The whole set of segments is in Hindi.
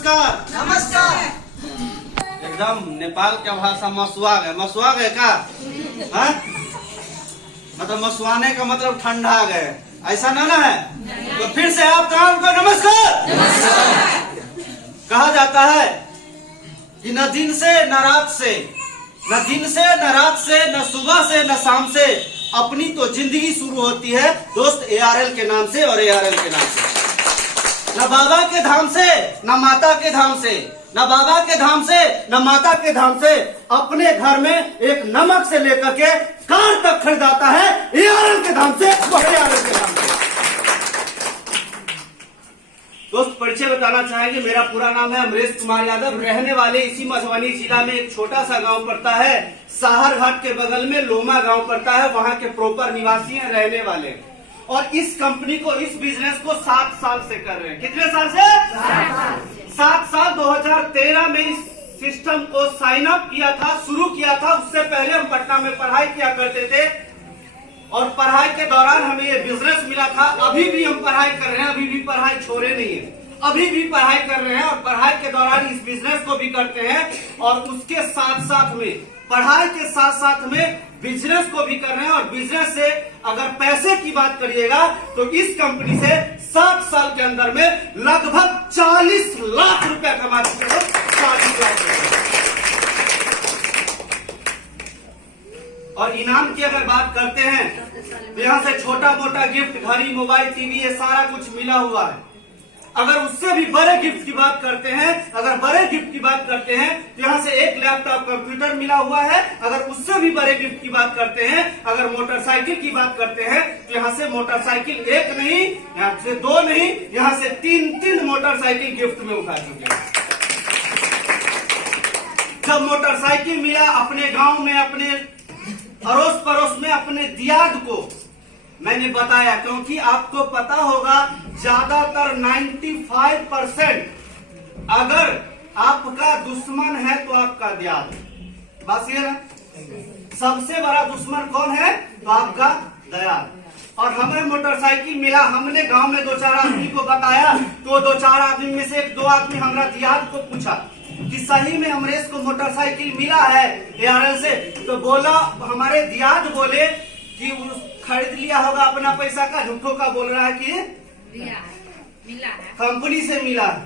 नमस्कार। नमस्कार। एकदम नेपाल का भाषा मसुआग है का? हाँ? मतलब मसुआने का मतलब ठंडा गए, ऐसा ना है। तो फिर से आप तमाम को नमस्कार। कहा जाता है कि न दिन से न रात से, न दिन से न रात से, न सुबह से न शाम से अपनी तो जिंदगी शुरू होती है दोस्त ARL के नाम से और ARL के नाम से। न बाबा के धाम से न माता के धाम से, न बाबा के धाम से न माता के धाम से, अपने घर में एक नमक से लेकर के कार तक खरीदाता है ARL के धाम से, ARL के धाम से। दोस्त परिचय बताना चाहेंगे, मेरा पूरा नाम है अमरेश कुमार यादव, रहने वाले इसी मधुबनी जिला में एक छोटा सा गांव पड़ता है, साहर घाट के बगल में लोमा गांव पड़ता है, वहां के प्रॉपर निवासी हैं, रहने वाले। और इस कंपनी को, इस बिजनेस को 7 साल से कर रहे हैं। कितने साल से? 7 साल। 2013 में इस सिस्टम को साइन अप किया था, शुरू किया था। उससे पहले हम पटना में पढ़ाई किया करते थे और पढ़ाई के दौरान हमें ये बिजनेस मिला था। अभी भी हम पढ़ाई कर रहे हैं, अभी भी पढ़ाई छोड़े नहीं है, अभी भी पढ़ाई कर रहे हैं और पढ़ाई के दौरान इस बिजनेस को भी करते हैं। और उसके साथ साथ में, पढ़ाई के साथ साथ में बिजनेस को भी कर रहे हैं। और बिजनेस से अगर पैसे की बात करिएगा तो इस कंपनी से 7 साल के अंदर में लगभग 40 लाख रुपया कमा चुके हो। 40 लाख रुपया। और इनाम की अगर बात करते हैं तो यहाँ से छोटा मोटा गिफ्ट, घड़ी, मोबाइल, टीवी, ये सारा कुछ मिला हुआ है। अगर उससे भी बड़े गिफ्ट की बात करते हैं, अगर बड़े गिफ्ट की बात करते हैं तो यहाँ से एक लैपटॉप कंप्यूटर मिला हुआ है। अगर उससे भी बड़े गिफ्ट की बात करते हैं, अगर मोटरसाइकिल की बात करते हैं तो यहाँ से मोटरसाइकिल एक नहीं, यहाँ से 2 नहीं, यहाँ से 3 मोटरसाइकिल गिफ्ट में उठा चुके हैं। जब मोटरसाइकिल मिला अपने गाँव में, अपने अड़ोस पड़ोस में, अपने दियाद को मैंने बताया, क्योंकि आपको पता होगा ज्यादातर 95% अगर आपका दुश्मन है तो आपका दियाद। बस ये ना, सबसे बड़ा दुश्मन कौन है? तो आपका दियाद। और हमें मोटरसाइकिल मिला, हमने गांव में 2-4 आदमी को बताया, तो 2-4 आदमी में से 1-2 आदमी हमारा दियाद को पूछा कि सही में अमरेश को मोटरसाइकिल मिला है ARL से? तो बोला, हमारे दियाद बोले कि खरीद लिया होगा अपना पैसा का, झूठों का बोल रहा है कि मिला है, कंपनी से मिला है।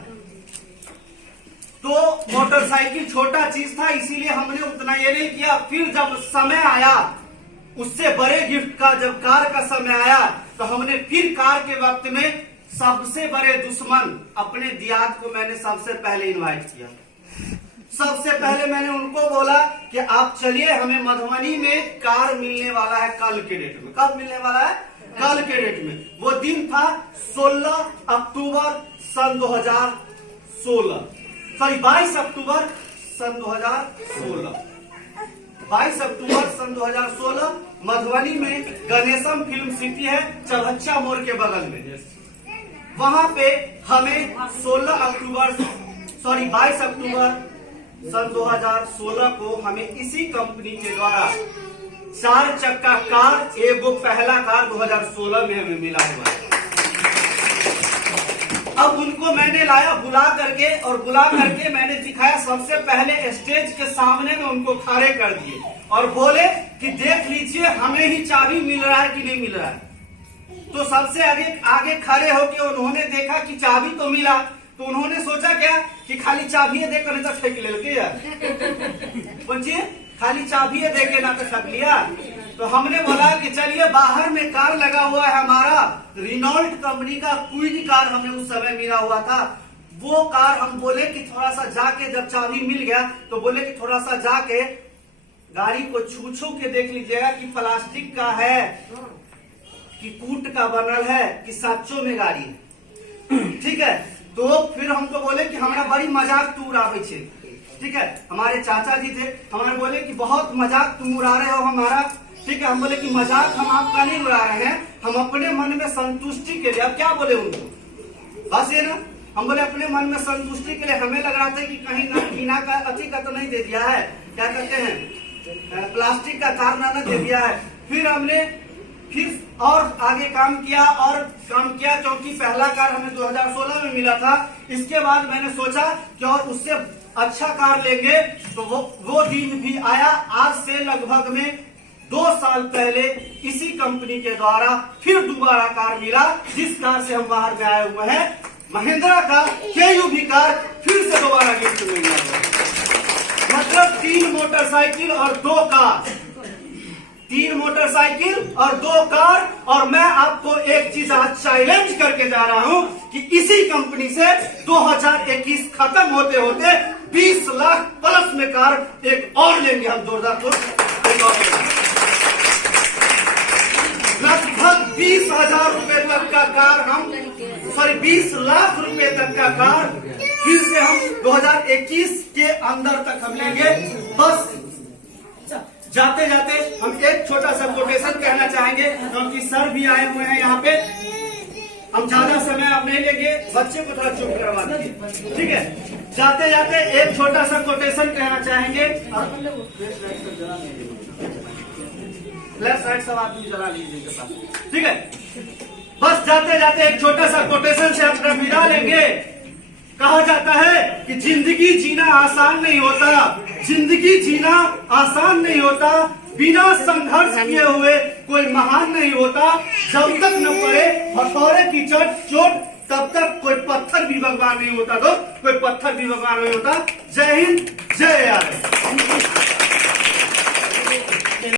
तो मोटरसाइकिल छोटा चीज था, इसीलिए हमने उतना ये नहीं किया। फिर जब समय आया उससे बड़े गिफ्ट का, जब कार का समय आया तो हमने फिर कार के वक्त में सबसे बड़े दुश्मन अपने दियाद को मैंने सबसे पहले इनवाइट किया। सबसे पहले मैंने उनको बोला कि आप चलिए, हमें मधुबनी में कार मिलने वाला है कल के डेट में। कब मिलने वाला है? कल के डेट में। वो दिन था 16 अक्टूबर सन 2016, सॉरी 22 अक्टूबर सन 2016। 22 अक्टूबर सन 2016 मधुबनी में गणेशम फिल्म सिटी है, चौहच्चा मोड़ के बगल में। वहां पे हमें 22 अक्टूबर सन 2016 को हमें इसी कंपनी के द्वारा 4 चक्का कार, एगो पहला कार 2016 में हमें मिला हुआ है। अब उनको मैंने लाया बुला करके मैंने दिखाया। सबसे पहले स्टेज के सामने में उनको खड़े कर दिए और बोले कि देख लीजिए हमें ही चाबी मिल रहा है कि नहीं मिल रहा है। तो सबसे आगे खड़े होके उन्होंने देखा कि चाबी तो मिला, तो उन्होंने सोचा क्या कि खाली चाबी देकर नहीं तो ठेक ले यार, बच्चे खाली चाबी देके ना तो ठग लिया। तो हमने बोला कि चलिए, बाहर में कार लगा हुआ है हमारा, रिनॉल्ट कंपनी का क्वीन कार हमें उस समय मिला हुआ था। वो कार हम बोले कि थोड़ा सा जाके, जब चाबी मिल गया तो बोले कि थोड़ा सा जाके गाड़ी को छू के देख लीजिएगा कि प्लास्टिक का है कि कूट का बनल है कि सच्चो में गाड़ी है। ठीक है। तो फिर हमको बोले कि हमारा बड़ी मजाक तू उड़ावे छे। ठीक है, हमारे चाचा जी थे, हमारे बोले कि बहुत मजाक तुम उड़ा रहे हो हमारा। ठीक है, हम बोले कि मजाक हम आपका नहीं उड़ा रहे हैं, हम अपने मन में संतुष्टि के लिए। अब क्या बोले उनको? बस ये ना, हम बोले अपने मन में संतुष्टि के लिए। हमें लग रहा था कि कहीं ना बिना का अति का तो नहीं दे दिया है, क्या कहते हैं, प्लास्टिक का कारना न दे दिया है। फिर हमने फिर और आगे काम किया क्योंकि पहला कार हमें 2016 में मिला था। इसके बाद मैंने सोचा कि और उससे अच्छा कार लेंगे, तो वो दिन भी आया। आज से लगभग में 2 साल पहले इसी कंपनी के द्वारा फिर दोबारा कार मिला, जिस कार से हम बाहर में आए हुए हैं, महिंद्रा का KUV कार फिर से दोबारा गिफ्ट में मिला। मतलब 3 मोटरसाइकिल और 2 कार, 3 मोटरसाइकिल और 2 कार। और मैं आपको एक चीज आज चैलेंज करके जा रहा हूं कि इसी कंपनी से 2021 खत्म होते होते 20 लाख प्लस में कार एक और लेंगे हम, जोरदार तो लगभग 20,000 रुपए तक का कार हम 20 लाख रुपए तक का कार फिर से हम 2021 के अंदर तक हम लेंगे। बस जाते जाते हम एक छोटा सा कोटेशन कहना चाहेंगे, क्योंकि सर भी आए हुए हैं यहाँ पे। हम ज्यादा समय अब नहीं लेंगे, बच्चे को थोड़ा चुप करवा दीजिए, ठीक है। जाते जाते एक छोटा सा कोटेशन कहना चाहेंगे। फ्लैश लाइट सब आदमी जला लीजिए, ठीक है। बस जाते जाते एक छोटा सा कोटेशन से अपना विदा लेंगे। कहा जाता है कि जिंदगी जीना आसान नहीं होता, जिंदगी जीना आसान नहीं होता, बिना संघर्ष किए हुए कोई महान नहीं होता। जब तक न पड़े हथौड़े की चोट तब तक कोई पत्थर भी भगवान नहीं होता। कोई पत्थर भी भगवान नहीं होता। जय हिंद, जय आर।